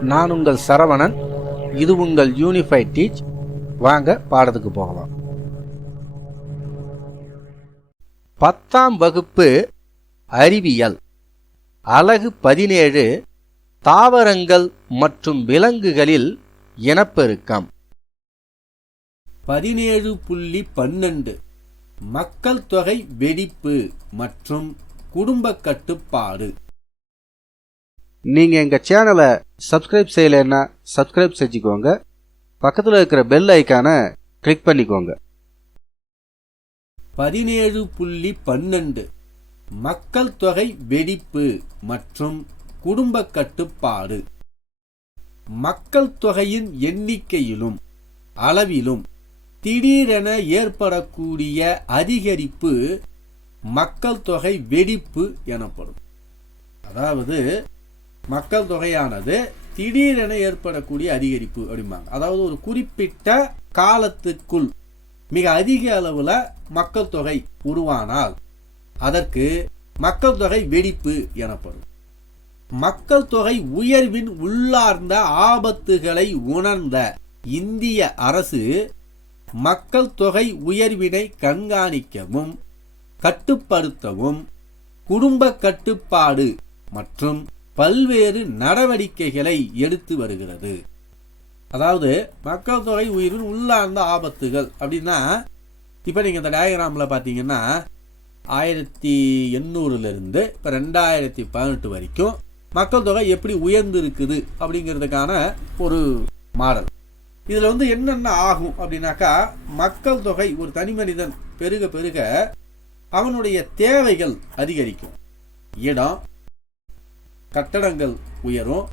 நான் உங்கள் சரவணன். இது உங்கள் யூனிஃபைட் டீச் வாங்க பாடத்துக்கு போகலாம். பத்தாம் வகுப்பு அறிவியல். அலகு பதினேழு தாவரங்கள் மற்றும் விலங்குகளில் இனப்பெருக்கம். பதினேழு புள்ளி பன்னெண்டு மக்கள் தொகை வெடிப்பு மற்றும் குடும்ப கட்டுப்பாடு. நீங்கள் எங்கள் சேனலை சப்ஸ்கிரைப் செய்யலைன்னா சப்ஸ்கிரைப் செஞ்சுக்கோங்க. பக்கத்தில் இருக்கிற பெல் ஐக்கானை கிளிக் பண்ணிக்கோங்க. பதினேழு புள்ளி பன்னெண்டு. மக்கள் தொகை வெடிப்பு மற்றும் குடும்ப கட்டுப்பாடு. மக்கள் தொகையின் எண்ணிக்கையிலும் அளவிலும் திடீரென ஏற்படக்கூடிய அதிகரிப்பு மக்கள் தொகை வெடிப்பு எனப்படும். அதாவது மக்கள் தொகையானது திடீரென ஏற்படக்கூடிய அதிகரிப்பு அப்படிம்பாங்க. அதாவது ஒரு குறிப்பிட்ட காலத்துக்குள் மிக அதிக அளவில் மக்கள் தொகை உருவானால் அதற்கு மக்கள் தொகை வெடிப்பு எனப்படும். மக்கள் தொகை உயர்வின் உள்ளார்ந்த ஆபத்துகளை உணர்ந்த இந்திய அரசு மக்கள் தொகை உயர்வினை கண்காணிக்கவும் கட்டுப்படுத்தவும் குடும்ப கட்டுப்பாடு மற்றும் பல்வேறு நடவடிக்கைகளை எடுத்து வருகிறது. அதாவது மக்கள் தொகை உயிரில் உள்ளார்ந்த ஆபத்துகள் அப்படின்னா இப்போ நீங்கள் இந்த டயக்ராமில் பார்த்தீங்கன்னா ஆயிரத்தி எண்ணூறுலேருந்து இப்போ ரெண்டாயிரத்தி பதினெட்டு வரைக்கும் மக்கள் தொகை எப்படி உயர்ந்து இருக்குது அப்படிங்கிறதுக்கான ஒரு மாடல். இதில் வந்து என்னென்ன ஆகும் அப்படின்னாக்கா மக்கள் தொகை ஒரு தனி மனிதன் பெருக பெருக அவனுடைய தேவைகள் அதிகரிக்கும். இடம் கட்டடங்கள் உயரும்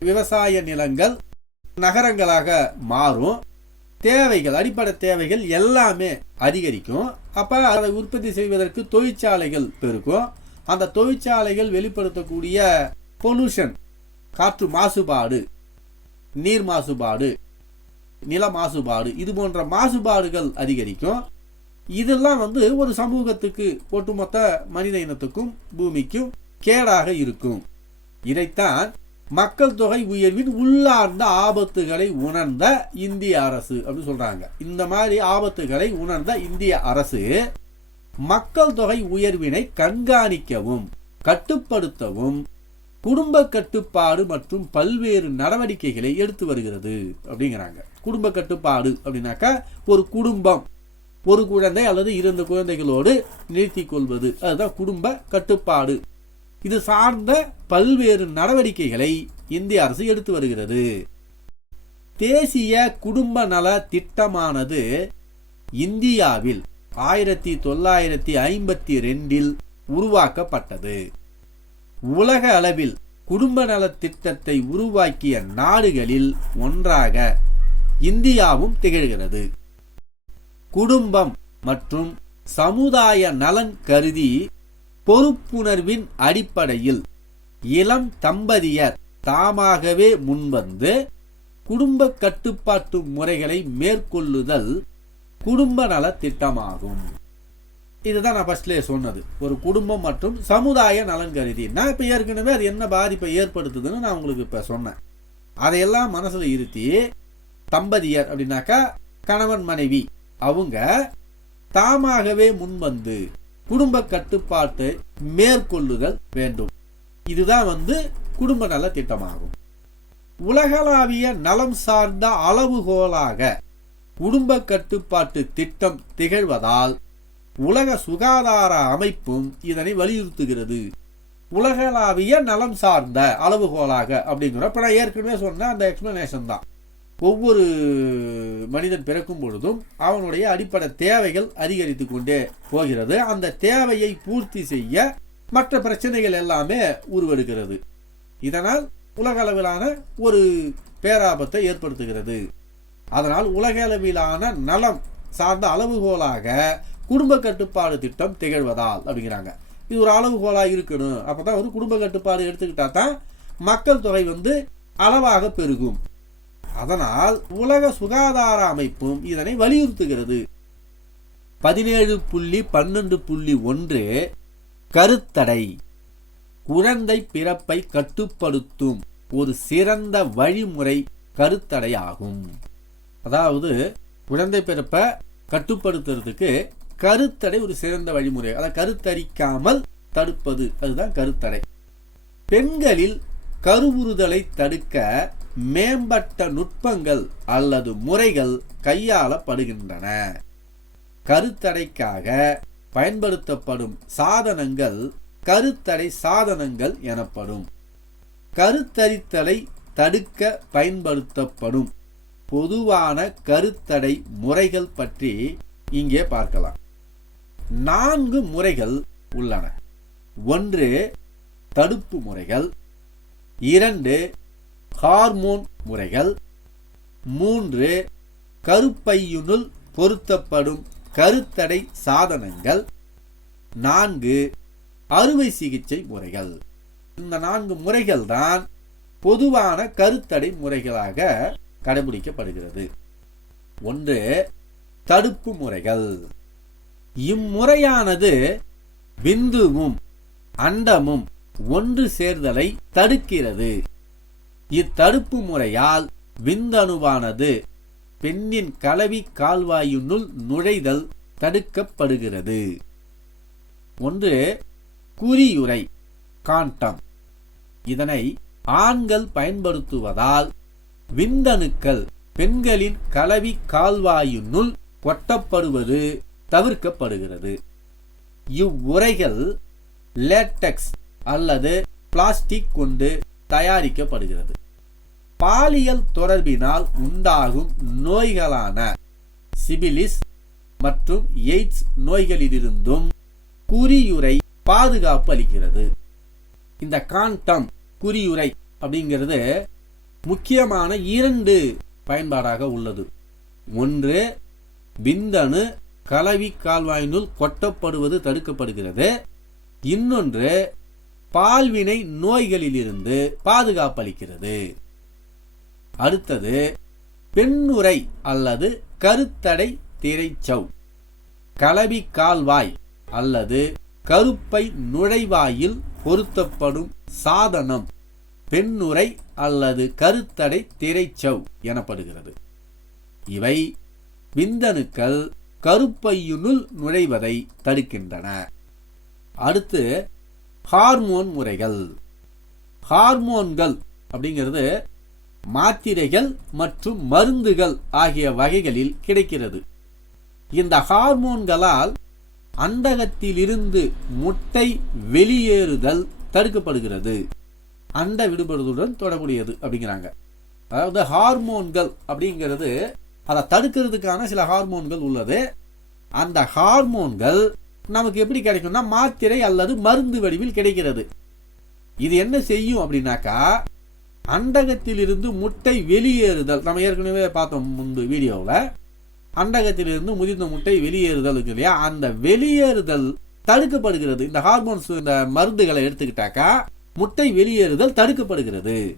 விவசாய நிலங்கள் நகரங்களாக மாறும் தேவைகள் அடிப்படை தேவைகள் எல்லாமே அதிகரிக்கும். அப்போ அதை உற்பத்தி செய்வதற்கு தொழிற்சாலைகள் பெருக்கும் அந்த தொழிற்சாலைகள் வெளிப்படுத்தக்கூடிய பொல்யூஷன் காற்று மாசுபாடு நீர் மாசுபாடு நில மாசுபாடு இது போன்ற மாசுபாடுகள் அதிகரிக்கும். இதெல்லாம் வந்து ஒரு சமூகத்துக்கு ஒட்டுமொத்த மனித இனத்துக்கும் பூமிக்கும் கேடாக இருக்கும். இதைத்தான் மக்கள் தொகை உயர்வின் உள்ளார்ந்த ஆபத்துகளை உணர்ந்த இந்திய அரசு அப்படின்னு சொல்றாங்க. இந்த மாதிரி ஆபத்துகளை உணர்ந்த இந்திய அரசு மக்கள் தொகை உயர்வினை கண்காணிக்கவும் கட்டுப்படுத்தவும் குடும்ப கட்டுப்பாடு மற்றும் பல்வேறு நடவடிக்கைகளை எடுத்து வருகிறது அப்படிங்கிறாங்க. குடும்ப கட்டுப்பாடு அப்படின்னாக்கா ஒரு குடும்பம் ஒரு குழந்தை அல்லது இரண்டு குழந்தைகளோடு நிறுத்திக் கொள்வது. அதுதான் குடும்ப கட்டுப்பாடு. இது சார்ந்த பல்வேறு நடவடிக்கைகளை இந்திய அரசு எடுத்து வருகிறது. தேசிய குடும்ப நல திட்டமானது இந்தியாவில் ஆயிரத்தி தொள்ளாயிரத்தி ஐம்பத்தி ரெண்டில் உருவாக்கப்பட்டது. உலக அளவில் குடும்ப நல திட்டத்தை உருவாக்கிய நாடுகளில் ஒன்றாக இந்தியாவும் திகழ்கிறது. குடும்பம் மற்றும் சமுதாய நலன் கருதி பொறுப்புணர்வின் அடிப்படையில் இளம் தம்பதியர் தாமாகவே முன்வந்து குடும்ப கட்டுப்பாட்டு முறைகளை மேற்கொள்ளுதல் குடும்ப நல திட்டமாகும். இதுதான் நான் ஃபர்ஸ்ட்லேயே சொன்னது. ஒரு குடும்பம் மற்றும் சமுதாய நலன் கருதி. நான் இப்போ ஏற்கனவே அது என்ன பாதிப்பை ஏற்படுத்துதுன்னு நான் உங்களுக்கு இப்போ சொன்னேன். அதையெல்லாம் மனசில் இருத்தி தம்பதியர் அப்படின்னாக்கா கணவன் மனைவி அவங்க தாமாகவே முன்வந்து குடும்ப கட்டுப்பாட்டை மேற்கொள்ளுதல் வேண்டும். இதுதான் வந்து குடும்ப நல திட்டமாகும். உலகளாவிய நலம் சார்ந்த அளவுகோலாக குடும்ப கட்டுப்பாட்டு திட்டம் திகழ்வதால் உலக சுகாதார அமைப்பும் இதனை வலியுறுத்துகிறது. உலகளாவிய நலம் சார்ந்த அளவுகோலாக அப்படிங்கிறப்ப நான் ஏற்கனவே சொன்ன அந்த எக்ஸ்பிளனேஷன் தான். ஒவ்வொரு மனிதன் பிறக்கும் பொழுதும் அவனுடைய அடிப்படை தேவைகள் அதிகரித்து கொண்டே போகிறது. அந்த தேவையை பூர்த்தி செய்ய மற்ற பிரச்சனைகள் எல்லாமே உருவெடுக்கிறது. இதனால் உலக அளவிலான ஒரு பேராபத்தை ஏற்படுத்துகிறது. அதனால் உலக அளவிலான நலம் சார்ந்த அளவுகோலாக குடும்ப கட்டுப்பாடு திட்டம் திகழ்வதால் அப்படிங்கிறாங்க. இது ஒரு அளவுகோலாக இருக்கணும். அப்போ தான் வந்து குடும்ப கட்டுப்பாடு எடுத்துக்கிட்டா தான் மக்கள் தொகை வந்து அளவாக பெருகும். அதனால் உலக சுகாதார அமைப்பும் இதனை வலியுறுத்துகிறது. பதினேழு புள்ளி பன்னெண்டு புள்ளி ஒன்று கருத்தடை. குழந்தை பிறப்பை கட்டுப்படுத்தும் ஒரு சிறந்த வழிமுறை கருத்தடை ஆகும் அதாவது குழந்தை பிறப்பை கட்டுப்படுத்துறதுக்கு கருத்தடை ஒரு சிறந்த வழிமுறை. அதை கருத்தரிக்காமல் தடுப்பது அதுதான் கருத்தடை. பெண்களில் கருவுறுதலை தடுக்க மேம்பட்ட நுட்பங்கள் அல்லது முறைகள் கையாளப்படுகின்றன. கருத்தடைக்காக பயன்படுத்தப்படும் சாதனங்கள் கருத்தடை சாதனங்கள் எனப்படும். கருத்தரித்தலை தடுக்க பயன்படுத்தப்படும். பொதுவான கருத்தடை முறைகள் பற்றி இங்கே பார்க்கலாம். நான்கு முறைகள் உள்ளன. ஒன்று தடுப்பு முறைகள். இரண்டு ஹார்மோன் முறைகள். மூன்று கருப்பையுனுள் பொருத்தப்படும் கருத்தடை சாதனங்கள். நான்கு அறுவை சிகிச்சை முறைகள். இந்த நான்கு முறைகள் தான் பொதுவான கருத்தடை முறைகளாக கடைபிடிக்கப்படுகிறது. ஒன்று தடுப்பு முறைகள். இம்முறையானது விந்துவும் அண்டமும் ஒன்று சேர்தலை தடுக்கிறது. இத்தடுப்பு முறையால் விந்தணுவானது. பெண்ணின் கலவி கால்வாயினுள் நுழைதல் தடுக்கப்படுகிறது. ஒன்று குறியுறை காண்டம். இதனை ஆண்கள் பயன்படுத்துவதால் விந்தணுக்கள் பெண்களின் கலவி கால்வாயினுள் கொட்டப்படுவது தவிர்க்கப்படுகிறது. இவ்வுரைகள் லேட்டெக்ஸ் அல்லது பிளாஸ்டிக் கொண்டு தயாரிக்கப்படுகிறது. பாலியல் தொடர்பினால் உண்டாகும் நோய்களான சிபிலிஸ் மற்றும் எய்ட்ஸ் நோய்களிலிருந்தும் குறியுறை பாதுகாப்பு அளிக்கிறது. இந்த காண்டம் குறியுறை அப்படிங்கிறது முக்கியமான இரண்டு பயன்பாடாக உள்ளது. ஒன்று விந்தணு கலவி கால்வாயினுள் கொட்டப்படுவது தடுக்கப்படுகிறது. இன்னொன்று பால்வினை நோய்களிலிருந்து பாதுகாப்பளிக்கிறது அடுத்தது பெண்ணுரை அல்லது கருத்தடை திரைச்சவ் கலவி கால்வாய் அல்லது கருப்பை நுழைவாயில் பொருத்தப்படும் சாதனம். பெண்ணுரை அல்லது கருத்தடை திரைச்சவ் எனப்படுகிறது. இவை விந்தணுக்கள் கருப்பையினுள் நுழைவதை தடுக்கின்றன. அடுத்து ஹார்மோன் முறைகள். ஹார்மோன்கள் அப்படிங்கிறது மாத்திரைகள் மற்றும் மருந்துகள் ஆகிய வகைகளில் கிடைக்கிறது. இந்த ஹார்மோன்களால் அண்டகத்திலிருந்து முட்டை வெளியேறுதல் தடுக்கப்படுகிறது. அண்ட விடுபடுவதுடன் தொடர்புடையது அப்படிங்கிறாங்க. அதாவது ஹார்மோன்கள் அப்படிங்கிறது அதை தடுக்கிறதுக்கான சில ஹார்மோன்கள் உள்ளது. அந்த ஹார்மோன்கள் நமக்கு எப்படி கிடைக்கும்னா மாத்திரை அல்லது மருந்து வடிவில் கிடைக்கிறது. இது என்ன செய்யும் அப்படின்னாக்கா அண்டகத்திலிருந்து முட்டை வெளியேறுதல். நம்ம ஏற்கனவே பார்த்தோம் முன்பு வீடியோவில். அண்டகத்திலிருந்து முதிர்ந்த முட்டை வெளியேறுதல் இருக்கு இல்லையா? அந்த வெளியேறுதல் தடுக்கப்படுகிறது. இந்த ஹார்மோன்ஸ் இந்த மருந்துகளை எடுத்துக்கிட்டாக்கா முட்டை வெளியேறுதல் தடுக்கப்படுகிறது.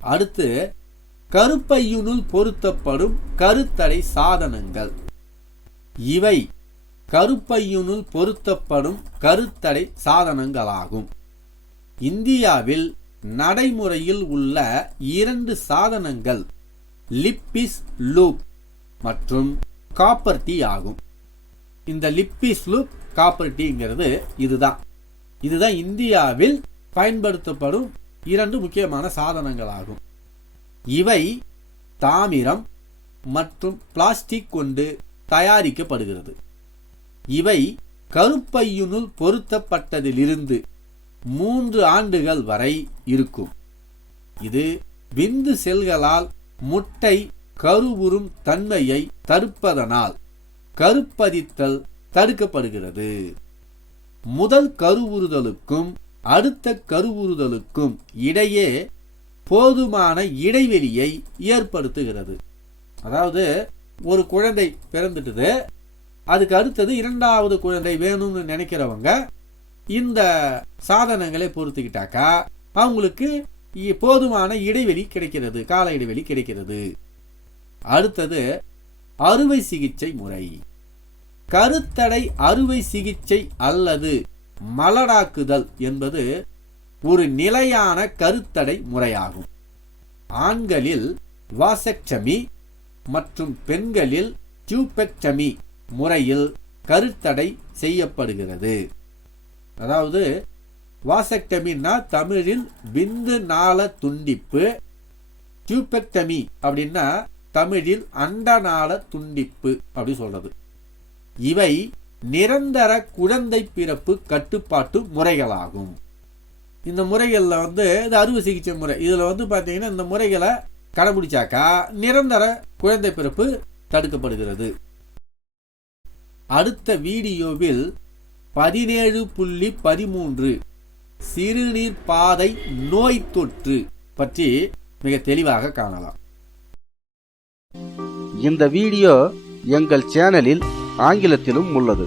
அடுத்து கருப்பையுனுள் பொருத்தப்படும் கருத்தடை சாதனங்கள். இவை கருப்பையுனுள் பொருத்தப்படும் கருத்தடை சாதனங்களாகும். இந்தியாவில் நடைமுறையில் உள்ள இரண்டு சாதனங்கள் லிப்பிஸ் லூப் மற்றும் காப்பர் டீ ஆகும். இந்த லிப்பிஸ் லூப் காப்பர் டீங்கிறது இதுதான். இதுதான் இந்தியாவில் பயன்படுத்தப்படும் இரண்டு முக்கியமான சாதனங்களாகும். இவை தாமிரம் மற்றும் பிளாஸ்டிக் கொண்டு தயாரிக்கப்படுகிறது. இவை கருப்பையுனுள் பொருத்தப்பட்டதிலிருந்து மூன்று ஆண்டுகள் வரை இருக்கும். இது விந்து செல்களால் முட்டை கருவுறும் தன்மையை தடுப்பதனால் கருப்பதித்தல் தடுக்கப்படுகிறது. முதல் கருவுறுதலுக்கும் அடுத்த கருவுறுதலுக்கும் இடையே போதுமான இடைவெளியை ஏற்படுத்துகிறது. அதாவது ஒரு குழந்தை பிறந்துட்டுது அதுக்கு அடுத்தது இரண்டாவது குழந்தை வேணும்னு நினைக்கிறவங்க இந்த சாதனங்களை பொறுத்துக்கிட்டாக்கா அவங்களுக்கு போதுமான இடைவெளி கிடைக்கிறது கால இடைவெளி கிடைக்கிறது. அடுத்தது அறுவை சிகிச்சை முறை. கருத்தடை அறுவை சிகிச்சை அல்லது மலடாக்குதல் என்பது ஒரு நிலையான கருத்தடை முறையாகும். ஆண்களில் வாசெக்டமி மற்றும் பெண்களில் டியூபெக்டமி முறையில் கருத்தடை செய்யப்படுகிறது. அதாவது வாசக்டமின்னா தமிழில் விந்து நாள துண்டிப்பு டியூபெக்டமி அப்படின்னா தமிழில் அண்டநாள துண்டிப்பு அப்படி சொல்றது. இவை நிரந்தர குழந்தை பிறப்பு கட்டுப்பாட்டு முறைகளாகும். இந்த முறைகளில் வந்து இது அறுவை சிகிச்சை முறை. இதில் வந்து பார்த்தீங்கன்னா இந்த முறைகளை கடைபிடிச்சாக்கா நிரந்தர குழந்தை பிறப்பு தடுக்கப்படுகிறது. அடுத்த வீடியோவில் பதினேழு புள்ளி பதிமூன்று. சிறுநீர் பாதை நோய் தொற்று பற்றி மிக தெளிவாக காணலாம். இந்த வீடியோ எங்கள் சேனலில் ஆங்கிலத்திலும் உள்ளது.